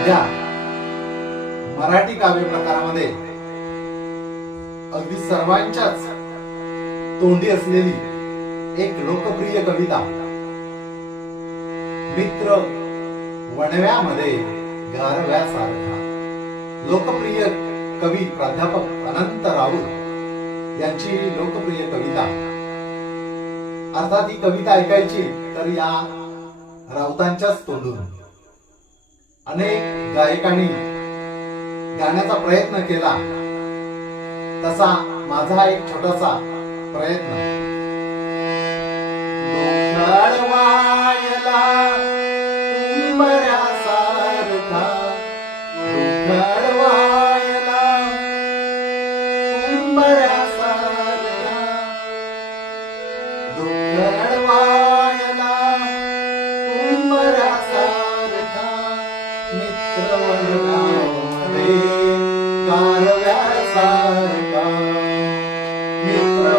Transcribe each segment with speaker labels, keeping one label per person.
Speaker 1: सध्या मराठी काव्य प्रकारामध्ये अगदी सर्वांच्याच तोंडी असलेली एक लोकप्रिय कविता मित्र वणव्यामध्ये गारव्यासारखा. लोकप्रिय कवी प्राध्यापक अनंत राऊत यांची लोकप्रिय कविता. अर्थात ही कविता ऐकायची तर या राऊतांच्याच तोंडून. अनेक गायकांनी गाण्याचा प्रयत्न केला. तसा माझा एक छोटासा प्रयत्न. दुखडवायला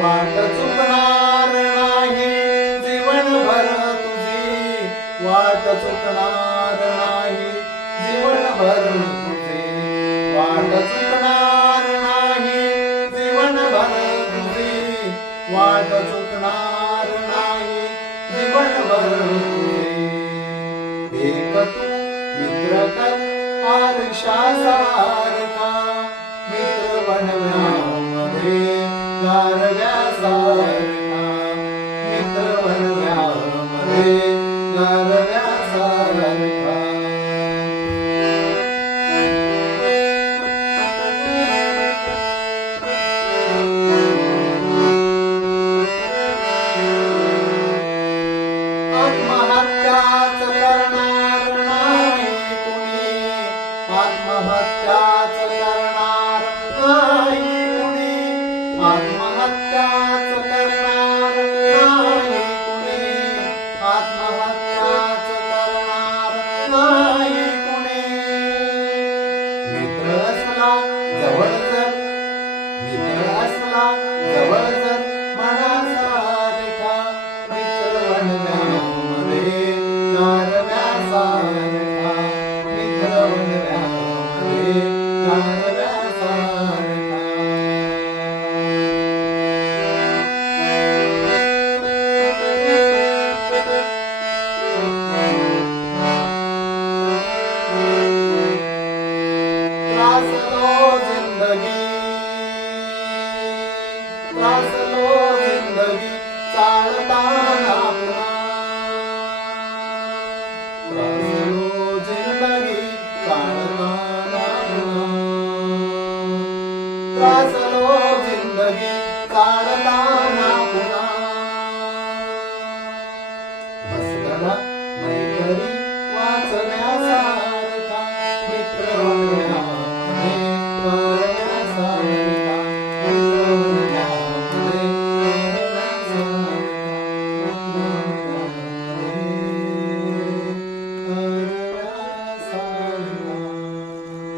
Speaker 1: वाट चुकणार नाही जीवनभर तुझी वाट चुकणार नाही जीवनभर तुझी वाट चुकणार नाही जीवनभर तुझी वाट चुकणार नाही जीवनभर तुझी. एक तू मित्र कर आरशासारखा मित्र बनव्यामध्ये गारव्यासारखा मित्र बनव्यामध्ये वनव्यामध्ये गारव्यासारखा त्रासलो जिंदगी त्रासलो त्रासलो जिंदगी चालताना पुन्हा मैत्री वाचण्यासारखा मित्र